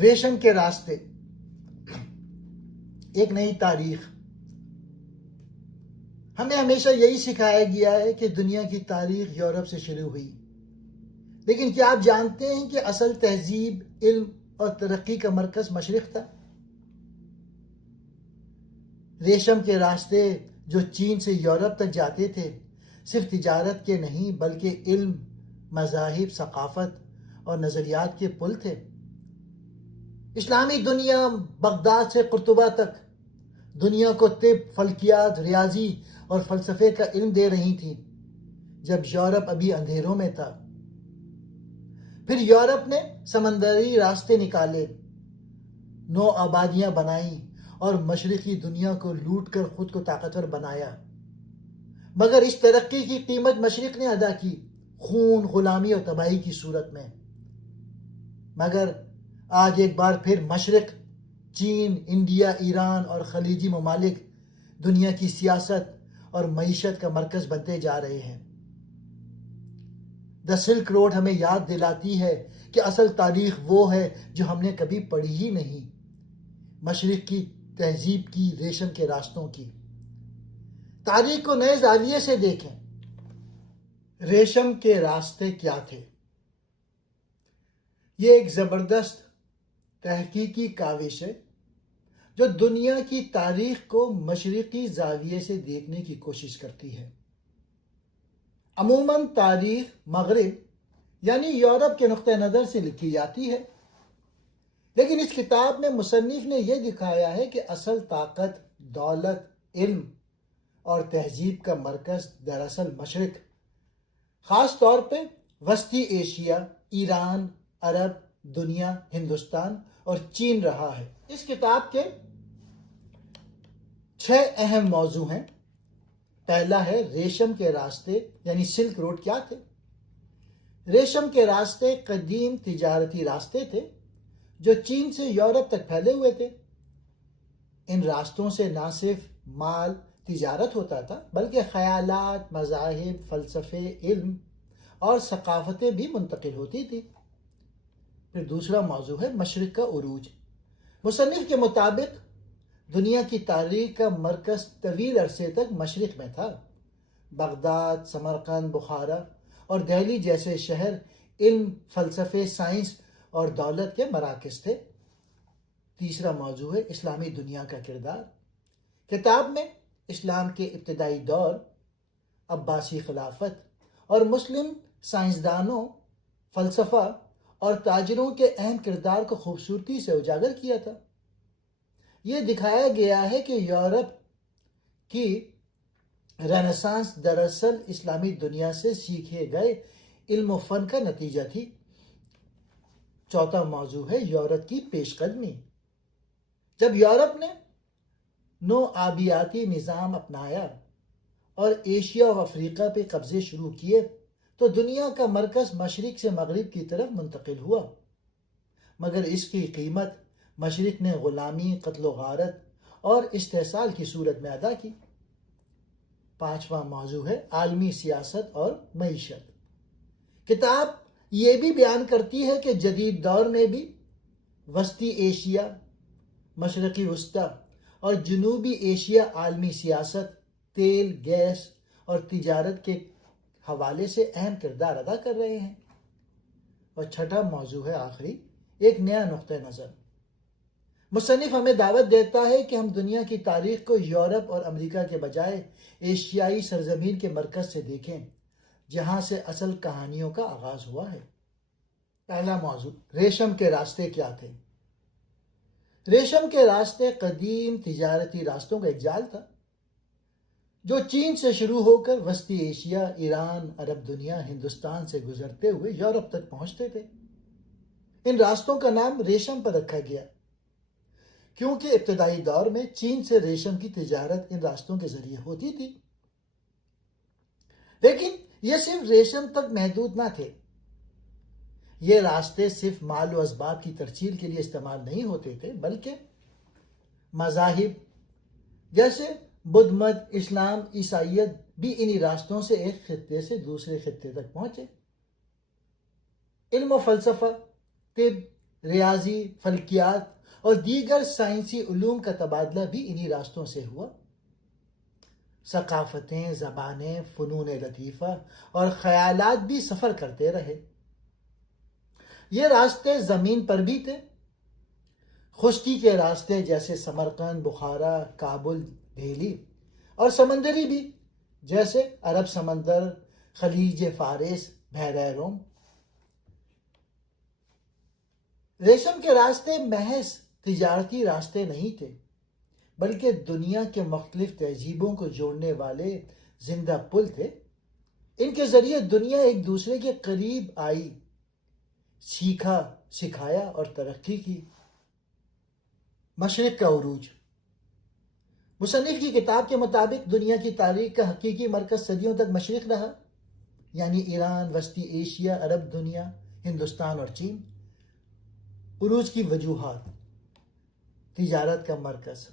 ریشم کے راستے، ایک نئی تاریخ۔ ہمیں ہمیشہ یہی سکھایا گیا ہے کہ دنیا کی تاریخ یورپ سے شروع ہوئی، لیکن کیا آپ جانتے ہیں کہ اصل تہذیب، علم اور ترقی کا مرکز مشرق تھا؟ ریشم کے راستے جو چین سے یورپ تک جاتے تھے، صرف تجارت کے نہیں بلکہ علم، مذاہب، ثقافت اور نظریات کے پل تھے۔ اسلامی دنیا بغداد سے قرطبہ تک دنیا کو طب، فلکیات، ریاضی اور فلسفے کا علم دے رہی تھی، جب یورپ ابھی اندھیروں میں تھا۔ پھر یورپ نے سمندری راستے نکالے، نو آبادیاں بنائیں اور مشرقی دنیا کو لوٹ کر خود کو طاقتور بنایا۔ مگر اس ترقی کی قیمت مشرق نے ادا کی، خون، غلامی اور تباہی کی صورت میں۔ مگر آج ایک بار پھر مشرق، چین، انڈیا، ایران اور خلیجی ممالک دنیا کی سیاست اور معیشت کا مرکز بنتے جا رہے ہیں۔ دی سلک روڈ ہمیں یاد دلاتی ہے کہ اصل تاریخ وہ ہے جو ہم نے کبھی پڑھی ہی نہیں، مشرق کی تہذیب کی، ریشم کے راستوں کی۔ تاریخ کو نئے زاویے سے دیکھیں۔ ریشم کے راستے کیا تھے؟ یہ ایک زبردست تحقیقی کاوش ہے جو دنیا کی تاریخ کو مشرقی زاویے سے دیکھنے کی کوشش کرتی ہے۔ عموماً تاریخ مغرب یعنی یورپ کے نقطہ نظر سے لکھی جاتی ہے، لیکن اس کتاب میں مصنف نے یہ دکھایا ہے کہ اصل طاقت، دولت، علم اور تہذیب کا مرکز دراصل مشرق، خاص طور پہ وسطی ایشیا، ایران، عرب دنیا، ہندوستان اور چین رہا ہے۔ اس کتاب کے 6 اہم موضوع ہیں۔ پہلا ہے ریشم کے راستے یعنی سلک روڈ کیا تھے؟ ریشم کے راستے قدیم تجارتی راستے تھے جو چین سے یورپ تک پھیلے ہوئے تھے۔ ان راستوں سے نہ صرف مال، تجارت ہوتا تھا بلکہ خیالات، مذاہب، فلسفے، علم اور ثقافتیں بھی منتقل ہوتی تھی۔ پھر دوسرا موضوع ہے مشرق کا عروج۔ مصنف کے مطابق دنیا کی تاریخ کا مرکز طویل عرصے تک مشرق میں تھا۔ بغداد، سمرقند، بخارا اور دہلی جیسے شہر علم، فلسفے، سائنس اور دولت کے مراکز تھے۔ تیسرا موضوع ہے اسلامی دنیا کا کردار۔ کتاب میں اسلام کے ابتدائی دور، عباسی خلافت اور مسلم سائنسدانوں، فلسفہ اور تاجروں کے اہم کردار کو خوبصورتی سے اجاگر کیا تھا۔ یہ دکھایا گیا ہے کہ یورپ کی رینیسانس دراصل اسلامی دنیا سے سیکھے گئے علم و فن کا نتیجہ تھی۔ چوتھا موضوع ہے یورپ کی پیش قدمی۔ جب یورپ نے نو آبیاتی نظام اپنایا اور ایشیا و افریقہ پہ قبضے شروع کیے تو دنیا کا مرکز مشرق سے مغرب کی طرف منتقل ہوا، مگر اس کی قیمت مشرق نے غلامی، قتل و غارت اور استحصال کی صورت میں ادا کی۔ پانچواں موضوع ہے عالمی سیاست اور معیشت۔ کتاب یہ بھی بیان کرتی ہے کہ جدید دور میں بھی وسطی ایشیا، مشرقی وسطی اور جنوبی ایشیا عالمی سیاست، تیل، گیس اور تجارت کے حوالے سے اہم کردار ادا کر رہے ہیں۔ اور چھٹا موضوع ہے آخری، ایک نیا نقطہ نظر۔ مصنف ہمیں دعوت دیتا ہے کہ ہم دنیا کی تاریخ کو یورپ اور امریکہ کے بجائے ایشیائی سرزمین کے مرکز سے دیکھیں، جہاں سے اصل کہانیوں کا آغاز ہوا ہے۔ پہلا موضوع، ریشم کے راستے کیا تھے؟ ریشم کے راستے قدیم تجارتی راستوں کا ایک جال تھا جو چین سے شروع ہو کر وسطی ایشیا، ایران، عرب دنیا، ہندوستان سے گزرتے ہوئے یورپ تک پہنچتے تھے۔ ان راستوں کا نام ریشم پر رکھا گیا کیونکہ ابتدائی دور میں چین سے ریشم کی تجارت ان راستوں کے ذریعے ہوتی تھی۔ لیکن یہ صرف ریشم تک محدود نہ تھے۔ یہ راستے صرف مال و اسباب کی ترسیل کے لیے استعمال نہیں ہوتے تھے بلکہ مذاہب جیسے بدھ مت، اسلام، عیسائیت بھی انہی راستوں سے ایک خطے سے دوسرے خطے تک پہنچے۔ علم و فلسفہ، طب، ریاضی، فلکیات اور دیگر سائنسی علوم کا تبادلہ بھی انہی راستوں سے ہوا۔ ثقافتیں، زبانیں، فنون لطیفہ اور خیالات بھی سفر کرتے رہے۔ یہ راستے زمین پر بھی تھے، خشکی کے راستے جیسے سمرقند، بخارا، کابل، دہلی، اور سمندری بھی جیسے عرب سمندر، خلیج فارس، بحیرہ روم۔ ریشم کے راستے محض تجارتی راستے نہیں تھے، بلکہ دنیا کے مختلف تہذیبوں کو جوڑنے والے زندہ پل تھے۔ ان کے ذریعے دنیا ایک دوسرے کے قریب آئی، سیکھا، سکھایا اور ترقی کی۔ مشرق کا عروج۔ مصنف کی کتاب کے مطابق دنیا کی تاریخ کا حقیقی مرکز صدیوں تک مشرق رہا، یعنی ایران، وسطی ایشیا، عرب دنیا، ہندوستان اور چین۔ عروج کی وجوہات۔ تجارت کا مرکز۔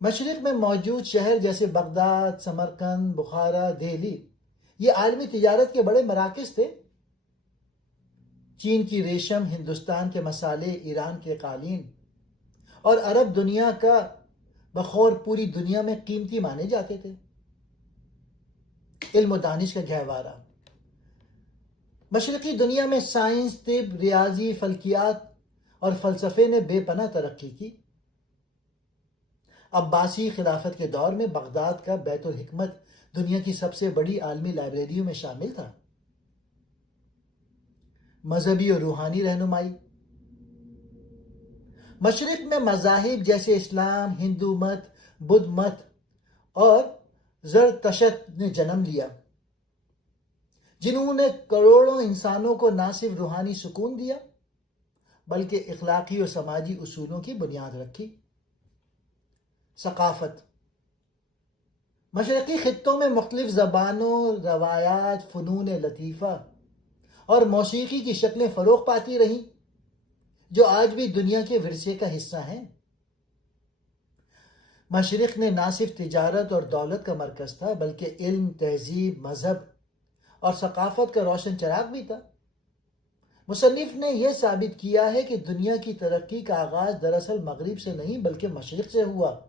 مشرق میں موجود شہر جیسے بغداد، سمرقند، بخارا، دہلی یہ عالمی تجارت کے بڑے مراکز تھے۔ چین کی ریشم، ہندوستان کے مسالے، ایران کے قالین اور عرب دنیا کا بخور پوری دنیا میں قیمتی مانے جاتے تھے۔ علم و دانش کا گہوارہ۔ مشرقی دنیا میں سائنس، طب، ریاضی، فلکیات اور فلسفے نے بے پناہ ترقی کی۔ عباسی خلافت کے دور میں بغداد کا بیت الحکمت دنیا کی سب سے بڑی عالمی لائبریریوں میں شامل تھا۔ مذہبی اور روحانی رہنمائی۔ مشرق میں مذاہب جیسے اسلام، ہندو مت، بدھ مت اور زرتشت نے جنم لیا، جنہوں نے کروڑوں انسانوں کو نہ صرف روحانی سکون دیا بلکہ اخلاقی اور سماجی اصولوں کی بنیاد رکھی۔ ثقافت۔ مشرقی خطوں میں مختلف زبانوں، روایات، فنون لطیفہ اور موسیقی کی شکلیں فروغ پاتی رہیں، جو آج بھی دنیا کے ورثے کا حصہ ہیں۔ مشرق نے نہ صرف تجارت اور دولت کا مرکز تھا بلکہ علم، تہذیب، مذہب اور ثقافت کا روشن چراغ بھی تھا۔ مصنف نے یہ ثابت کیا ہے کہ دنیا کی ترقی کا آغاز دراصل مغرب سے نہیں بلکہ مشرق سے ہوا،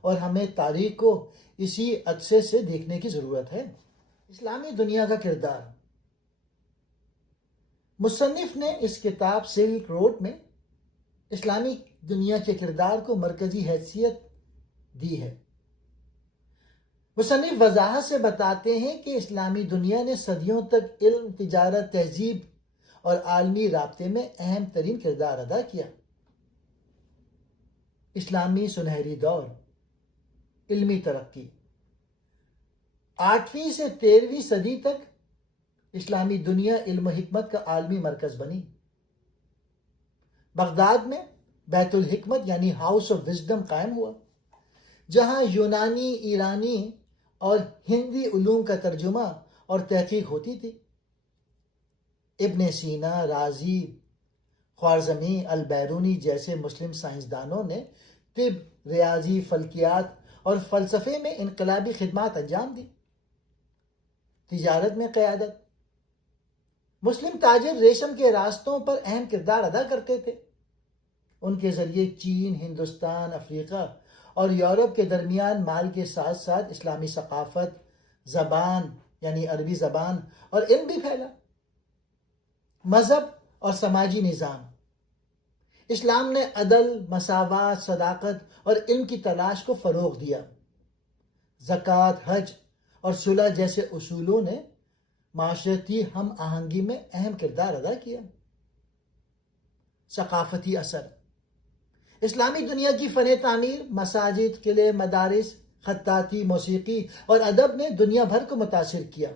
اور ہمیں تاریخ کو اسی عدسے سے دیکھنے کی ضرورت ہے۔ اسلامی دنیا کا کردار۔ مصنف نے اس کتاب سلک روڈ میں اسلامی دنیا کے کردار کو مرکزی حیثیت دی ہے۔ مصنف وضاحت سے بتاتے ہیں کہ اسلامی دنیا نے صدیوں تک علم، تجارت، تہذیب اور عالمی رابطے میں اہم ترین کردار ادا کیا۔ اسلامی سنہری دور۔ علمی ترقی۔ 8ویں سے 13ویں صدی تک اسلامی دنیا علم و حکمت کا عالمی مرکز بنی۔ بغداد میں بیت الحکمت یعنی ہاؤس آف وزڈم قائم ہوا، جہاں یونانی، ایرانی اور ہندی علوم کا ترجمہ اور تحقیق ہوتی تھی۔ ابن سینا، رازی، خوارزمی، البیرونی جیسے مسلم سائنسدانوں نے طب، ریاضی، فلکیات اور فلسفے میں انقلابی خدمات انجام دی۔ تجارت میں قیادت۔ مسلم تاجر ریشم کے راستوں پر اہم کردار ادا کرتے تھے۔ ان کے ذریعے چین، ہندوستان، افریقہ اور یورپ کے درمیان مال کے ساتھ ساتھ اسلامی ثقافت، زبان یعنی عربی زبان اور علم بھی پھیلا۔ مذہب اور سماجی نظام۔ اسلام نے عدل، مساوات، صداقت اور علم کی تلاش کو فروغ دیا۔ زکوٰۃ، حج اور صلح جیسے اصولوں نے معاشرتی ہم آہنگی میں اہم کردار ادا کیا۔ ثقافتی اثر۔ اسلامی دنیا کی فن تعمیر، مساجد، قلعے، مدارس، خطاطی، موسیقی اور ادب نے دنیا بھر کو متاثر کیا۔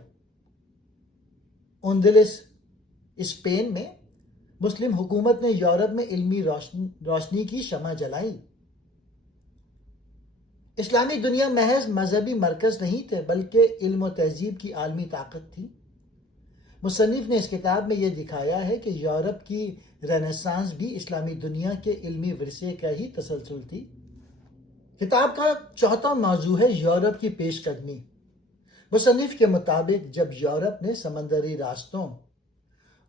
اندلس، اسپین میں مسلم حکومت نے یورپ میں علمی روشنی کی شمع جلائی۔ اسلامی دنیا محض مذہبی مرکز نہیں تھے بلکہ علم و تہذیب کی عالمی طاقت تھی۔ مصنف نے اس کتاب میں یہ دکھایا ہے کہ یورپ کی رینیسانس بھی اسلامی دنیا کے علمی ورثے کا ہی تسلسل تھی۔ کتاب کا چوتھا موضوع ہے یورپ کی پیش قدمی۔ مصنف کے مطابق جب یورپ نے سمندری راستوں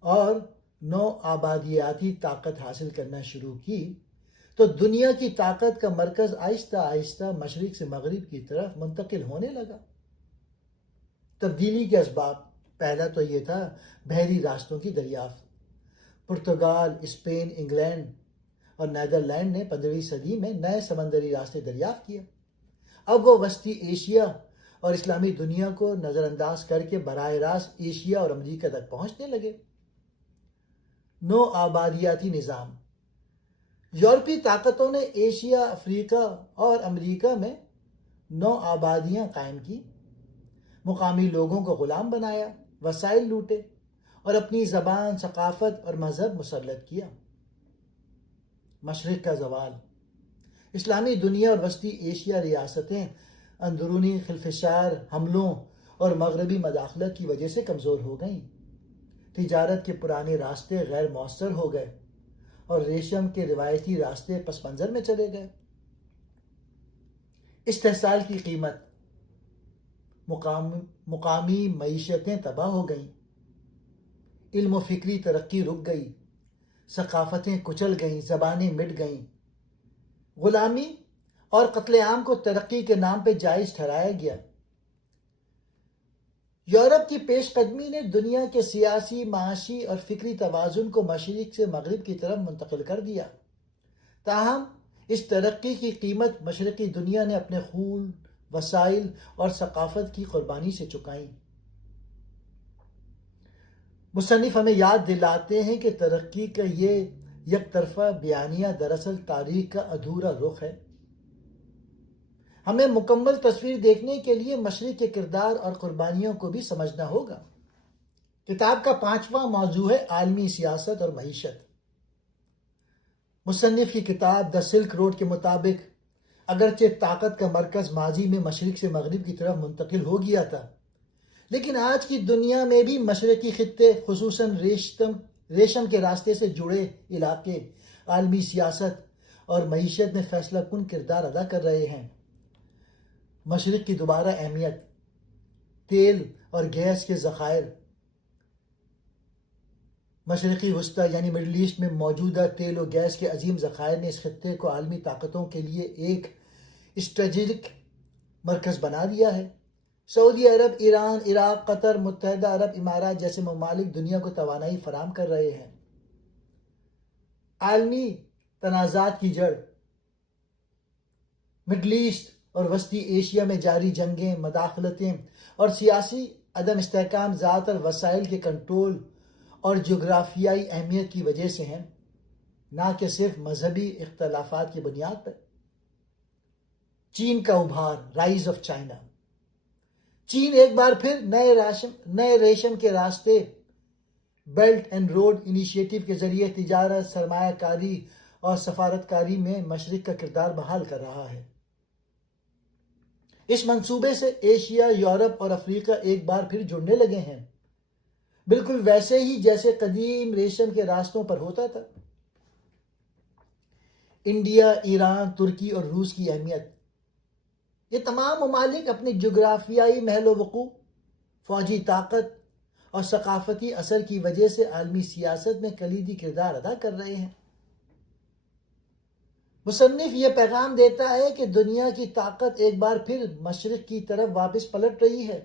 اور نو آبادیاتی طاقت حاصل کرنا شروع کی تو دنیا کی طاقت کا مرکز آہستہ آہستہ مشرق سے مغرب کی طرف منتقل ہونے لگا۔ تبدیلی کے اسباب، پہلا تو یہ تھا بحری راستوں کی دریافت۔ پرتگال، اسپین، انگلینڈ اور نیدرلینڈ نے 15ویں صدی میں نئے سمندری راستے دریافت کیے۔ اب وہ وسطی ایشیا اور اسلامی دنیا کو نظر انداز کر کے براہ راست ایشیا اور امریکہ تک پہنچنے لگے۔ نو آبادیاتی نظام، یورپی طاقتوں نے ایشیا، افریقہ اور امریکہ میں نو آبادیاں قائم کی، مقامی لوگوں کو غلام بنایا، وسائل لوٹے اور اپنی زبان، ثقافت اور مذہب مسلط کیا۔ مشرق کا زوال، اسلامی دنیا اور وسطی ایشیا ریاستیں اندرونی خلفشار حملوں اور مغربی مداخلت کی وجہ سے کمزور ہو گئیں۔ تجارت کے پرانے راستے غیر مؤثر ہو گئے اور ریشم کے روایتی راستے پس منظر میں چلے گئے۔ استحصال کی قیمت، مقامی معیشتیں تباہ ہو گئیں، علم و فکری ترقی رک گئی، ثقافتیں کچل گئیں، زبانیں مٹ گئیں۔ غلامی اور قتل عام کو ترقی کے نام پہ جائز ٹھہرایا گیا۔ یورپ کی پیش قدمی نے دنیا کے سیاسی، معاشی اور فکری توازن کو مشرق سے مغرب کی طرف منتقل کر دیا۔ تاہم اس ترقی کی قیمت مشرقی دنیا نے اپنے خون، وسائل اور ثقافت کی قربانی سے چکائی۔ مصنف ہمیں یاد دلاتے ہیں کہ ترقی کا یہ یک طرفہ بیانیہ دراصل تاریخ کا ادھورا رخ ہے۔ ہمیں مکمل تصویر دیکھنے کے لیے مشرق کے کردار اور قربانیوں کو بھی سمجھنا ہوگا۔ کتاب کا 5واں موضوع ہے عالمی سیاست اور معیشت۔ مصنف کی کتاب دا سلک روڈ کے مطابق اگرچہ طاقت کا مرکز ماضی میں مشرق سے مغرب کی طرف منتقل ہو گیا تھا، لیکن آج کی دنیا میں بھی مشرقی خطے، خصوصاً ریشم کے راستے سے جڑے علاقے، عالمی سیاست اور معیشت میں فیصلہ کن کردار ادا کر رہے ہیں۔ مشرق کی دوبارہ اہمیت، تیل اور گیس کے ذخائر۔ مشرقی وسطی یعنی مڈل ایسٹ میں موجودہ تیل و گیس کے عظیم ذخائر نے اس خطے کو عالمی طاقتوں کے لیے ایک اسٹریٹجک مرکز بنا دیا ہے۔ سعودی عرب، ایران، عراق، قطر، متحدہ عرب امارات جیسے ممالک دنیا کو توانائی فراہم کر رہے ہیں۔ عالمی تنازعات کی جڑ، مڈل ایسٹ اور وسطی ایشیا میں جاری جنگیں، مداخلتیں اور سیاسی عدم استحکام ذات اور وسائل کے کنٹرول اور جغرافیائی اہمیت کی وجہ سے ہیں، نہ کہ صرف مذہبی اختلافات کی بنیاد پر۔ چین کا ابھار، رائز آف چائنا۔ چین ایک بار پھر نئے ریشم کے راستے، بیلٹ اینڈ روڈ انیشیٹو کے ذریعے تجارت، سرمایہ کاری اور سفارتکاری میں مشرق کا کردار بحال کر رہا ہے۔ اس منصوبے سے ایشیا، یورپ اور افریقہ ایک بار پھر جڑنے لگے ہیں، بالکل ویسے ہی جیسے قدیم ریشم کے راستوں پر ہوتا تھا۔ انڈیا، ایران، ترکی اور روس کی اہمیت۔ یہ تمام ممالک اپنی جغرافیائی محل وقوع، فوجی طاقت اور ثقافتی اثر کی وجہ سے عالمی سیاست میں کلیدی کردار ادا کر رہے ہیں۔ مصنف یہ پیغام دیتا ہے کہ دنیا کی طاقت ایک بار پھر مشرق کی طرف واپس پلٹ رہی ہے۔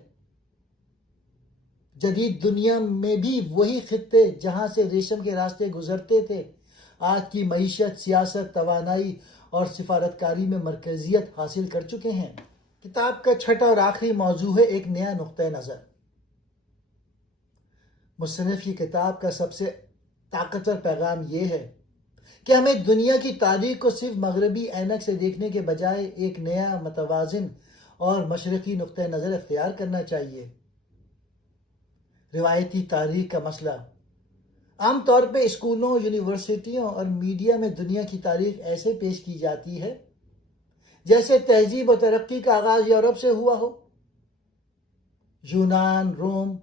جدید دنیا میں بھی وہی خطے جہاں سے ریشم کے راستے گزرتے تھے، آج کی معیشت، سیاست، توانائی اور سفارتکاری میں مرکزیت حاصل کر چکے ہیں۔ کتاب کا 6واں اور آخری موضوع ہے ایک نیا نقطۂ نظر۔ مصنف کی کتاب کا سب سے طاقتور پیغام یہ ہے کہ ہمیں دنیا کی تاریخ کو صرف مغربی اینک سے دیکھنے کے بجائے ایک نیا، متوازن اور مشرقی نقطۂ نظر اختیار کرنا چاہیے۔ روایتی تاریخ کا مسئلہ، عام طور پہ اسکولوں، یونیورسٹیوں اور میڈیا میں دنیا کی تاریخ ایسے پیش کی جاتی ہے جیسے تہذیب و ترقی کا آغاز یورپ سے ہوا ہو۔ یونان، روم،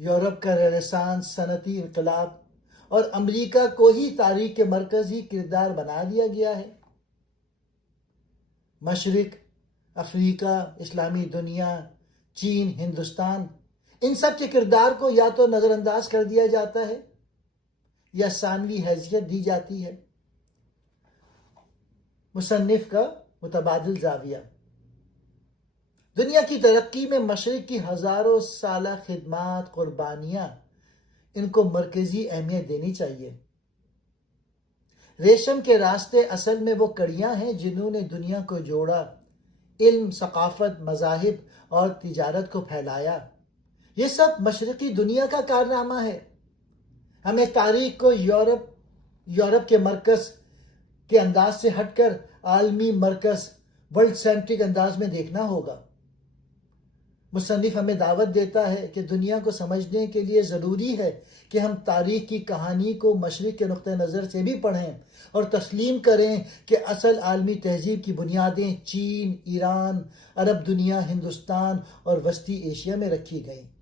یورپ کا رینیسانس، صنعتی انقلاب اور امریکہ کو ہی تاریخ کے مرکزی کردار بنا دیا گیا ہے۔ مشرق، افریقہ، اسلامی دنیا، چین، ہندوستان، ان سب کے کردار کو یا تو نظر انداز کر دیا جاتا ہے یا ثانوی حیثیت دی جاتی ہے۔ مصنف کا متبادل زاویہ۔ دنیا کی ترقی میں مشرق کی ہزاروں سالہ خدمات، قربانیاں، ان کو مرکزی اہمیت دینی چاہیے۔ ریشم کے راستے اصل میں وہ کڑیاں ہیں جنہوں نے دنیا کو جوڑا، علم، ثقافت، مذاہب اور تجارت کو پھیلایا۔ یہ سب مشرقی دنیا کا کارنامہ ہے۔ ہمیں تاریخ کو یورپ کے مرکز کے انداز سے ہٹ کر عالمی مرکز، ورلڈ سینٹرک انداز میں دیکھنا ہوگا۔ مصنف ہمیں دعوت دیتا ہے کہ دنیا کو سمجھنے کے لیے ضروری ہے کہ ہم تاریخ کی کہانی کو مشرق کے نقطہ نظر سے بھی پڑھیں اور تسلیم کریں کہ اصل عالمی تہذیب کی بنیادیں چین، ایران، عرب دنیا، ہندوستان اور وسطی ایشیا میں رکھی گئیں۔